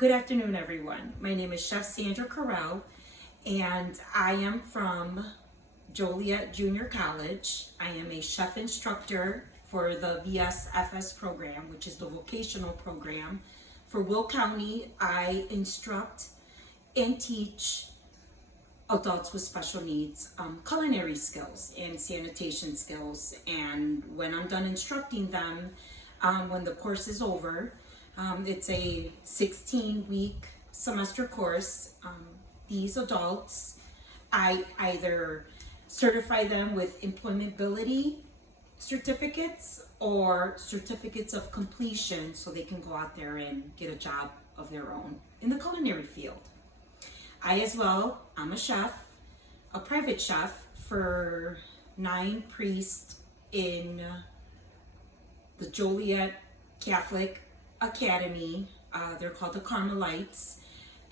Good afternoon, everyone. My name is Chef Sandra Corral, and I am from Joliet Junior College. I am a chef instructor for the VSFS program, which is the vocational program. For Will County, I instruct and teach adults with special needs, culinary skills and sanitation skills. And when I'm done instructing them, when the course is over, it's a 16-week semester course. These adults, I either certify them with employmentability certificates or certificates of completion so they can go out there and get a job of their own in the culinary field. I'm a chef, a private chef for 9 priests in the Joliet Catholic Academy. They're called the Carmelites.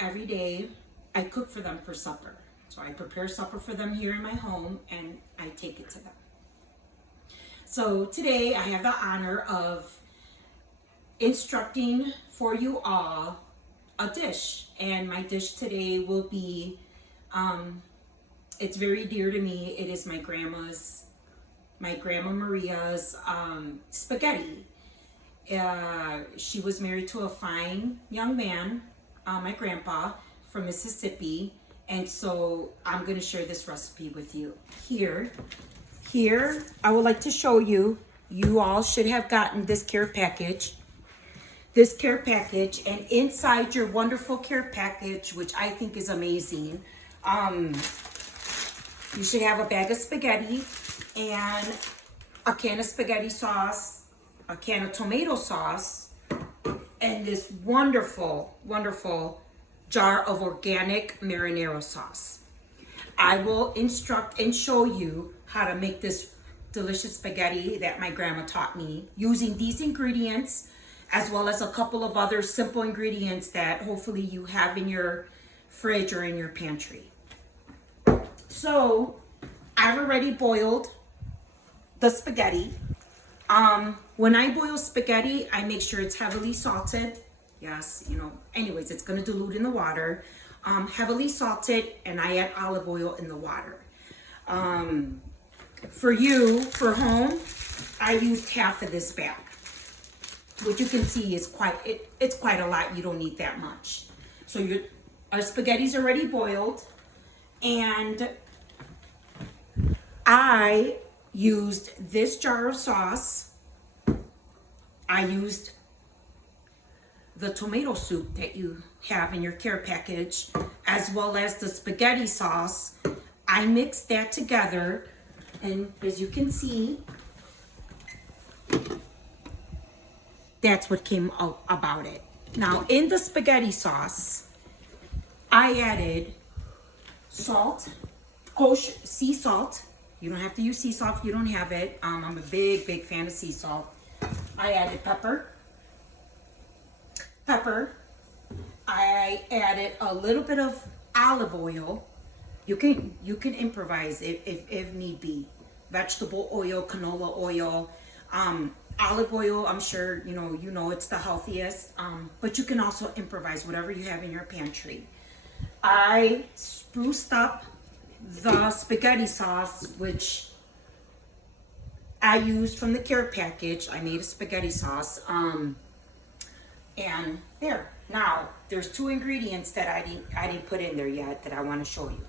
Every day I cook for them for supper. So I prepare supper for them here in my home and I take it to them. So today I have the honor of instructing for you all a dish, and my dish today will be, it's very dear to me. It is my Grandma Maria's spaghetti. She was married to a fine young man, my grandpa, from Mississippi, and so I'm going to share this recipe with you. Here, I would like to show you, you all should have gotten this care package. And inside your wonderful care package, which I think is amazing, you should have a bag of spaghetti and a can of spaghetti sauce, a can of tomato sauce, and this wonderful, wonderful jar of organic marinara sauce. I will instruct and show you how to make this delicious spaghetti that my grandma taught me using these ingredients, as well as a couple of other simple ingredients that hopefully you have in your fridge or in your pantry. So I've already boiled the spaghetti. When I boil spaghetti, I make sure it's heavily salted. Yes, anyways, it's gonna dilute in the water. Heavily salted, and I add olive oil in the water. For home, I used half of this bag. What you can see is it's quite a lot. You don't need that much. So our spaghetti's already boiled, and I used this jar of sauce. I used the tomato soup that you have in your care package, as well as the spaghetti sauce. I mixed that together, and as you can see, that's what came out about it. Now, in the spaghetti sauce, I added salt, kosher sea salt. You don't have to use sea salt if you don't have it. I'm a big fan of sea salt. I added pepper. I added a little bit of olive oil. You can improvise if need be. Vegetable oil, canola oil, olive oil. I'm sure you know it's the healthiest. But you can also improvise whatever you have in your pantry. I spruced up the spaghetti sauce, which I used from the care package. I made a spaghetti sauce. And there. Now, there's 2 ingredients that I didn't put in there yet that I want to show you.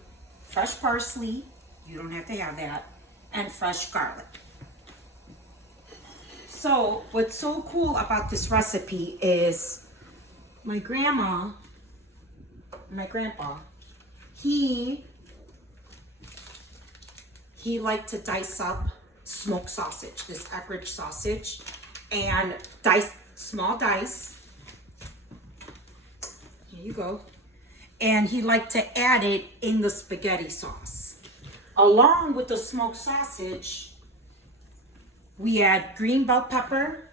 Fresh parsley, you don't have to have that, and fresh garlic. So, what's so cool about this recipe is my grandpa, he liked to dice up smoked sausage, this Eckrich sausage, and small dice. Here you go. And he liked to add it in the spaghetti sauce. Along with the smoked sausage, we add green bell pepper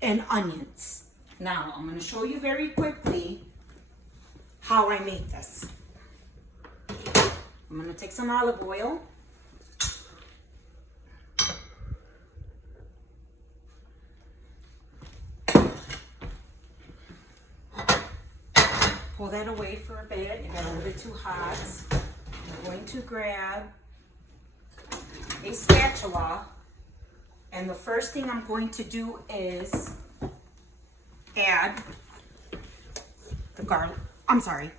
and onions. Now, I'm going to show you very quickly how I make this. I'm going to take some olive oil. pull that away for a bit. It got a little bit too hot. I'm going to grab a spatula, and the first thing I'm going to do is add the garlic. I'm sorry.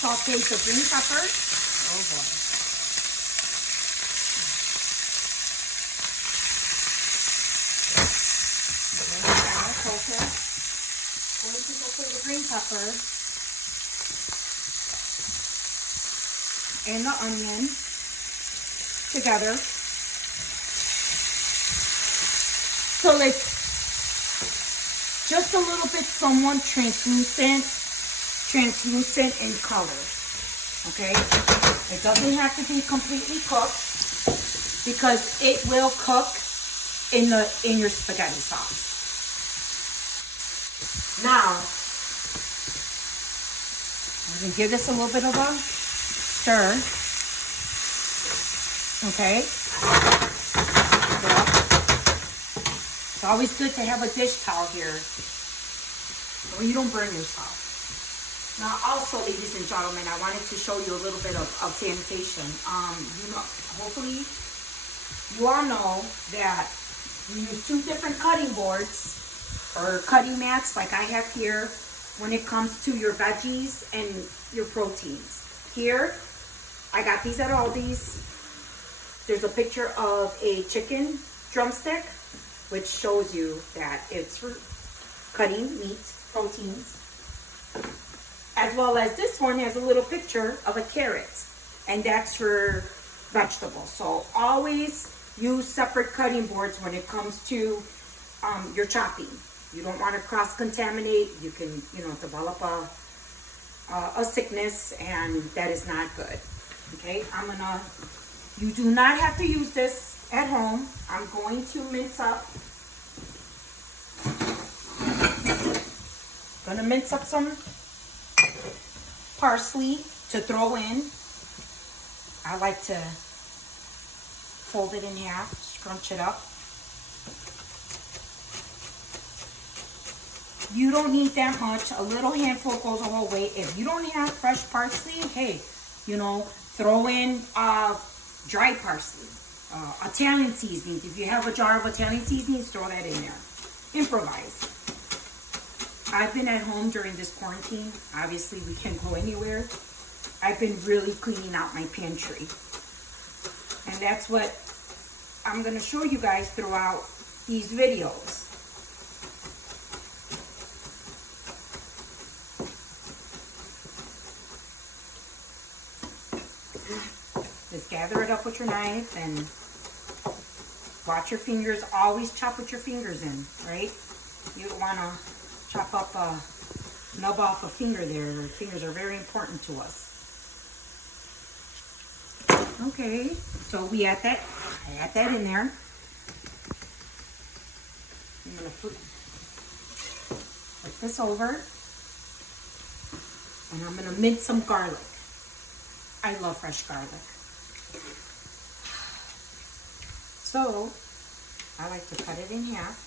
Saute the green pepper. Oh boy. Going to saute the green pepper and the onion together. So it's just a little bit somewhat translucent in color. Okay? It doesn't have to be completely cooked because it will cook in your spaghetti sauce. Now, I'm going to give this a little bit of a stir. Okay? It's always good to have a dish towel here so you don't burn yourself. Now, also, ladies and gentlemen, I wanted to show you a little bit of sanitation. You know, hopefully, you all know that you use 2 different cutting boards or cutting mats like I have here when it comes to your veggies and your proteins. Here, I got these at Aldi's. There's a picture of a chicken drumstick, which shows you that it's for cutting meat, proteins. As well as this one has a little picture of a carrot, and that's for vegetables. So always use separate cutting boards when it comes to your chopping. You don't want to cross-contaminate. You can, develop a sickness, and that is not good. Okay, you do not have to use this at home. I'm going to mince up. Some parsley to throw in. I like to fold it in half, scrunch it up. You don't need that much. A little handful goes a whole way. If you don't have fresh parsley, hey, throw in dry parsley. Italian seasonings. If you have a jar of Italian seasonings, throw that in there. Improvise. I've been at home during this quarantine. Obviously, we can't go anywhere. I've been really cleaning out my pantry. And that's what I'm going to show you guys throughout these videos. Just gather it up with your knife and watch your fingers. Always chop with your fingers in, right? You don't want to chop up a nub off a finger there. Your fingers are very important to us. Okay, so I add that in there. I'm going to flip this over. And I'm going to mince some garlic. I love fresh garlic. So, I like to cut it in half.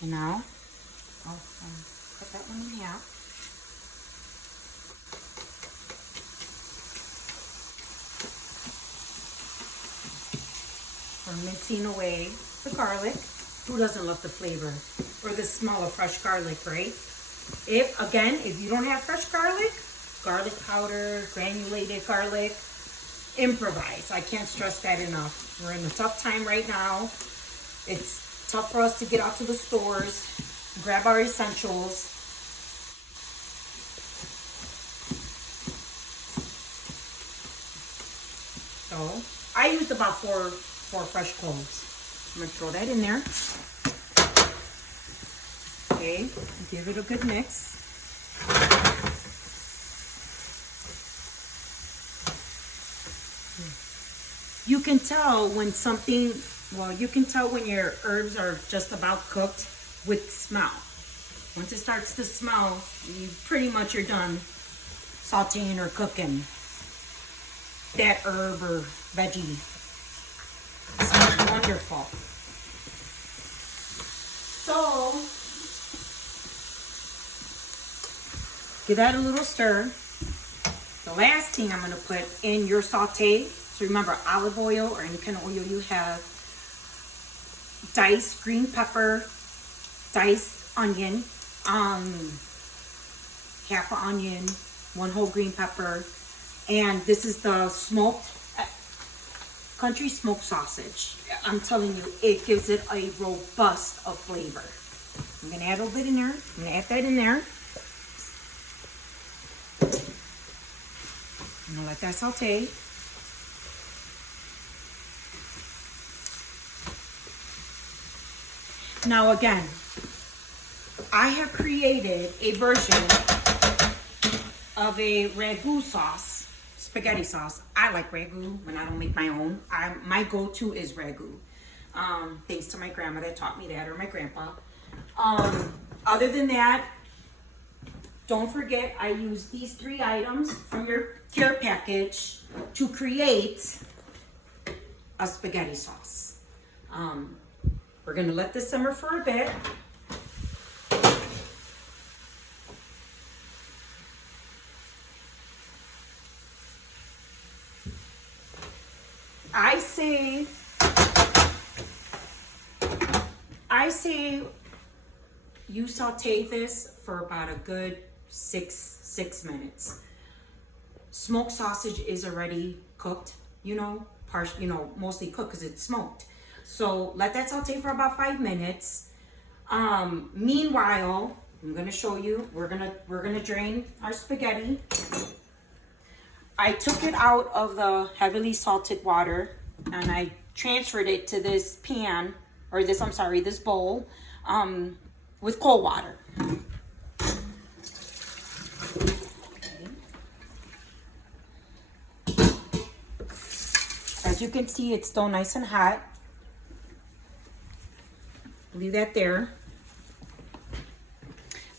And now, I'll cut that one in half. We're mincing away the garlic. Who doesn't love the flavor or the smell of fresh garlic, right? If you don't have fresh garlic powder, granulated garlic, improvise. I can't stress that enough. We're in a tough time right now. It's tough for us to get out to the stores, grab our essentials. So I used about four fresh cloves. I'm gonna throw that in there. Okay, give it a good mix. You can tell when when your herbs are just about cooked with smell. Once it starts to smell, pretty much you're done sauteing or cooking that herb or veggie. It smells wonderful. So, give that a little stir. The last thing I'm going to put in your saute, so remember olive oil or any kind of oil you have, diced green pepper, diced onion, half an onion, 1 whole green pepper, and this is the smoked country smoked sausage. I'm telling you, it gives it a robust of flavor. I'm going to add a little bit in there. I'm going to add that in there. I'm going to let that saute. Now again, I have created a version of a ragu sauce, spaghetti sauce. I like ragu when I don't make my own. My go-to is ragu. Thanks to my grandma that taught me that, or my grandpa. Other than that, don't forget I use these 3 items from your care package to create a spaghetti sauce. We're gonna let this simmer for a bit. I say you saute this for about a good six minutes. Smoked sausage is already cooked, mostly cooked because it's smoked. So let that saute for about 5 minutes. Meanwhile, I'm gonna show you. We're gonna drain our spaghetti. I took it out of the heavily salted water and I transferred it to this pan, or this bowl, with cold water. As you can see, it's still nice and hot. Leave that there.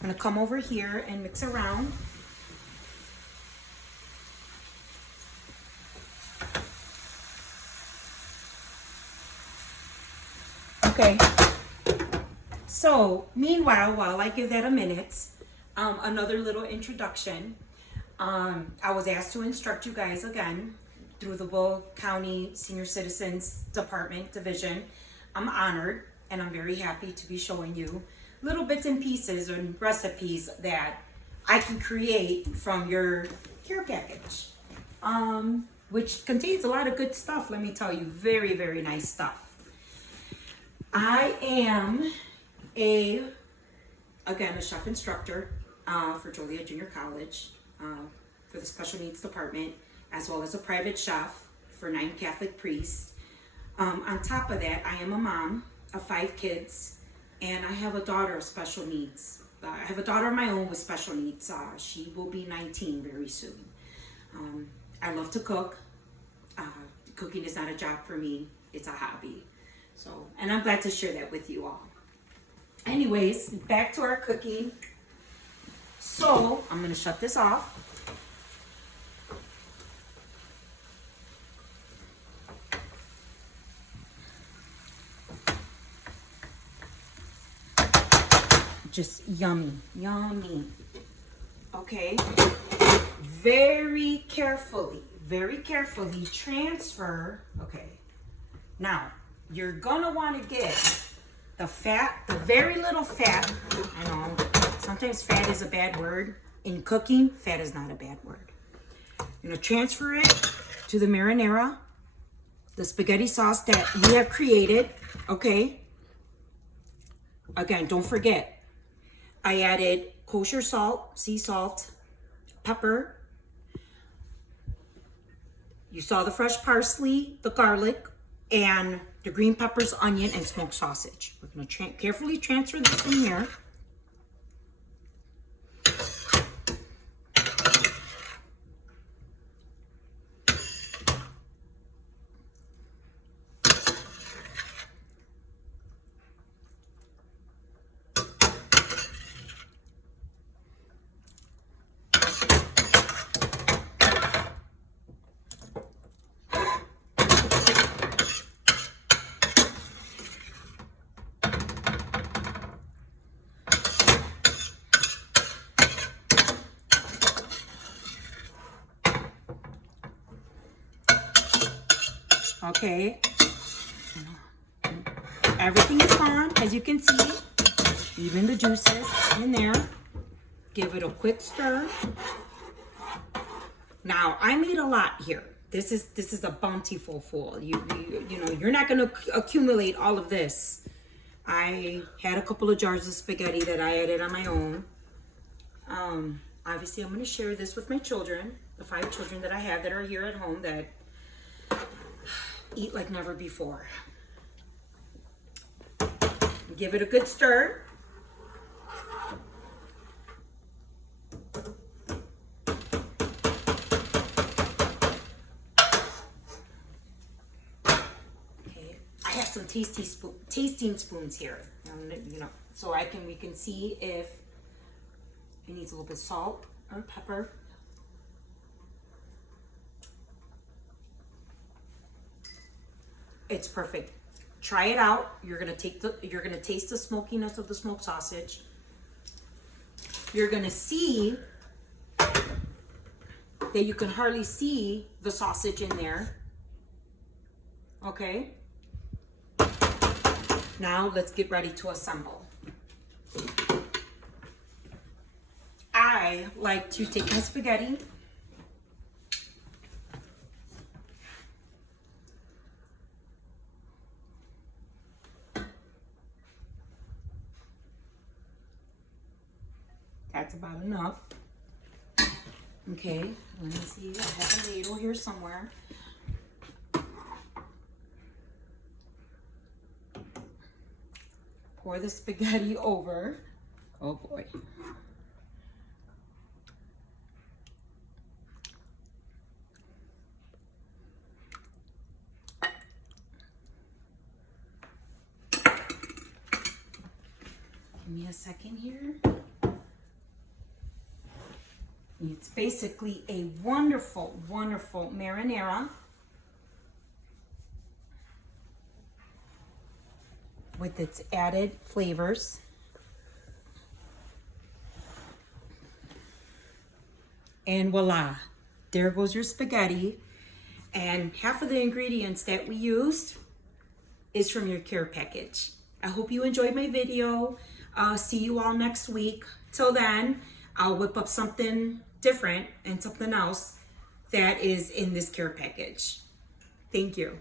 I'm gonna come over here and mix around. Okay, so meanwhile, while I give that a minute, another little introduction. I was asked to instruct you guys again through the Will County Senior Citizens Department Division. I'm honored and I'm very happy to be showing you little bits and pieces and recipes that I can create from your care package, which contains a lot of good stuff, let me tell you. Very, very nice stuff. I am a chef instructor for Joliet Junior College for the special needs department, as well as a private chef for 9 Catholic priests. On top of that, I am a mom of 5 kids, and I have a daughter of special needs. I have a daughter of my own with special needs. She will be 19 very soon. I love to cook. Cooking is not a job for me, it's a hobby. So, and I'm glad to share that with you all. Anyways, back to our cooking. So, I'm gonna shut this off. Just yummy, yummy. Okay, very carefully transfer. Okay, now you're gonna want to get the fat, the very little fat. I know sometimes fat is a bad word. In cooking, fat is not a bad word. You're gonna transfer it to the marinara, the spaghetti sauce that you have created. Okay, again, don't forget, I added kosher salt, sea salt, pepper. You saw the fresh parsley, the garlic, and the green peppers, onion, and smoked sausage. We're going to carefully transfer this in here. Okay. Everything is gone, as you can see. Even the juices in there. Give it a quick stir. Now, I made a lot here. This is a bountiful full. You know, you're not gonna accumulate all of this. I had a couple of jars of spaghetti that I added on my own. Obviously, I'm gonna share this with my children, the 5 children that I have that are here at home that eat like never before. Give it a good stir. I have some tasting spoons here, you know, so we can see if it needs a little bit of salt or pepper. It's perfect. Try it out. You're gonna taste the smokiness of the smoked sausage. You're gonna see that you can hardly see the sausage in there. Okay. Now let's get ready to assemble. I like to take my spaghetti, that's about enough. Okay, let me see, I have a ladle here somewhere. Pour the spaghetti over. Oh boy. Give me a second here. It's basically a wonderful, wonderful marinara with its added flavors. And voila, there goes your spaghetti. And half of the ingredients that we used is from your care package. I hope you enjoyed my video. See you all next week. Till then, I'll whip up something different and something else that is in this care package. Thank you.